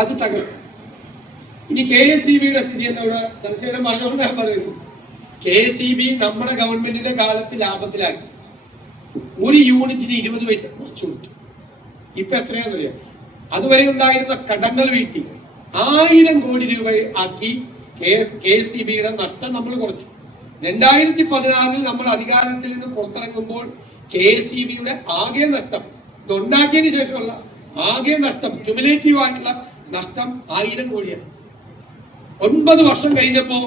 അത് തകർക്കും. ഇനി KSEBയുടെ സ്ഥിതി എന്നോട് ചന്ദ്രശേഖരൻ പറഞ്ഞുകൊണ്ട് ഞാൻ പറയുന്നു, KSEB നമ്മുടെ ഗവൺമെന്റിന്റെ കാലത്ത് ലാഭത്തിലാക്കി. ഒരു യൂണിറ്റിന് 20 പൈസ കുറച്ചു കൊടുത്തു. ഇപ്പൊ എത്രയാണെന്നറിയാം? അതുവരെ ഉണ്ടായിരുന്ന കടങ്ങൾ വീട്ടി 1000 കോടി രൂപ ആക്കി KSEBയുടെ നഷ്ടം നമ്മൾ കുറച്ചു. 2016 നമ്മൾ അധികാരത്തിൽ നിന്ന് പുറത്തിറങ്ങുമ്പോൾ KSEBയുടെ ആകെ നഷ്ടം, ഇതുണ്ടാക്കിയതിനു ശേഷമുള്ള ആകെ നഷ്ടം, ക്യുമുലേറ്റീവ് ആയിട്ടുള്ള നഷ്ടം 1000 കോടിയാണ്. 9 വർഷം കഴിഞ്ഞപ്പോ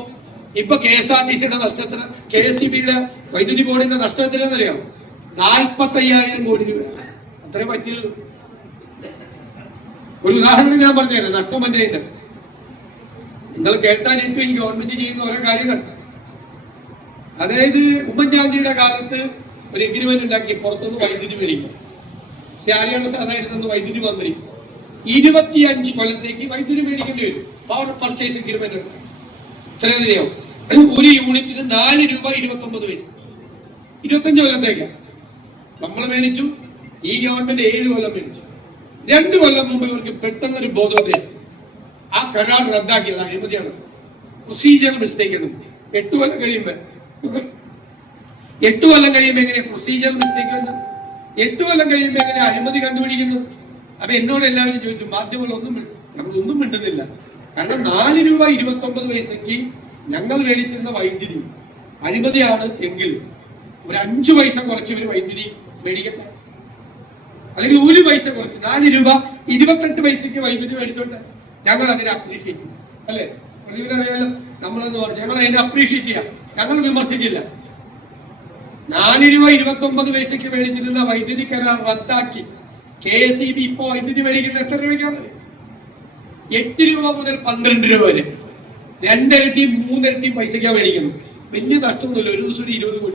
ഇപ്പൊ KSRTCയുടെ നഷ്ടത്തിന്, KSEBയുടെ വൈദ്യുതി ബോർഡിന്റെ നഷ്ടത്തിനെന്നറിയാം 45,000 കോടി രൂപ. അത്രേ പറ്റിയുള്ളൂ. ഒരു ഉദാഹരണം ഞാൻ പറഞ്ഞുതരാം. നഷ്ടം എന്റെ ഉണ്ട്, നിങ്ങൾ കേട്ടാൽ ഇപ്പൊ ഈ ഗവൺമെന്റ് ചെയ്യുന്ന ഓരോ കാര്യങ്ങൾ. അതായത് ഉമ്മൻചാണ്ടിയുടെ കാലത്ത് ഒരു എഗ്രിമെന്റ് ഉണ്ടാക്കി പുറത്തുനിന്ന് വൈദ്യുതി മേടിക്കും. ശാലിയാണ് സാധാരണ വൈദ്യുതി മന്ത്രി 25 കൊല്ലത്തേക്ക് വൈദ്യുതി മേടിക്കേണ്ടി വരും. പവർ പർച്ചേസ് എഗ്രിമെന്റ് എത്രയോ ഒരു യൂണിറ്റിന് 4 രൂപ 29 പൈസ. 25 കൊല്ലത്തേക്കാണ് നമ്മൾ മേടിച്ചു. ഈ ഗവൺമെന്റ് 7 കൊല്ലം മേടിച്ചു. 2 കൊല്ലം മുമ്പ് ഇവർക്ക് പെട്ടെന്നൊരു ബോധോദയം, ആ കരാർ റദ്ദാക്കിയത് അഴിമതിയാണ്, പ്രൊസീജിയർ മിസ്റ്റേക്ക് ആണ്. 8 കൊല്ലം കഴിയുമ്പോ എങ്ങനെ പ്രൊസീജിയർ മിസ്റ്റേക്ക് വന്നു? 8 കൊല്ലം കഴിയുമ്പോ എങ്ങനെ അഴിമതി കണ്ടുപിടിക്കുന്നു? അപ്പൊ എന്നോട് എല്ലാവരും ചോദിച്ചു, മാധ്യമങ്ങളൊന്നും ഞങ്ങളൊന്നും മിണ്ടുന്നില്ല. കാരണം 4 രൂപ 29 പൈസക്ക് ഞങ്ങൾ മേടിച്ചിരുന്ന വൈദ്യുതി അഴിമതിയാണ് എങ്കിൽ ഒരു 5 പൈസ കുറച്ച് ഒരു വൈദ്യുതി മേടിക്കട്ടെ, അല്ലെങ്കിൽ 1 പൈസ കുറച്ച് 4 രൂപ 28 പൈസക്ക് വൈദ്യുതി മേടിച്ചോട്ടെ. ഞങ്ങൾ അതിനെ അപ്രീഷിയേറ്റ് ചെയ്യും, അല്ലെ? പ്രതിവിനറിയാലോ നമ്മളെന്ന് പറഞ്ഞു, ഞങ്ങൾ അതിനെ അപ്രീഷിയേറ്റ് ചെയ്യാം, ഞങ്ങൾ വിമർശിച്ചില്ല. 4 രൂപ 29 പൈസക്ക് മേടിച്ചിരുന്ന വൈദ്യുതി കരാർ റദ്ദാക്കി KSEB ഇപ്പോ വൈദ്യുതി മേടിക്കുന്ന എത്ര രൂപയ്ക്കാണ്? 8 രൂപ മുതൽ 12 രൂപ വരെ 2 ഇരട്ടി 3 ഇരട്ടി പൈസക്കാണ് മേടിക്കുന്നത്. വലിയ നഷ്ടമൊന്നുമില്ല. ഒരു ദിവസം 20 കോടി.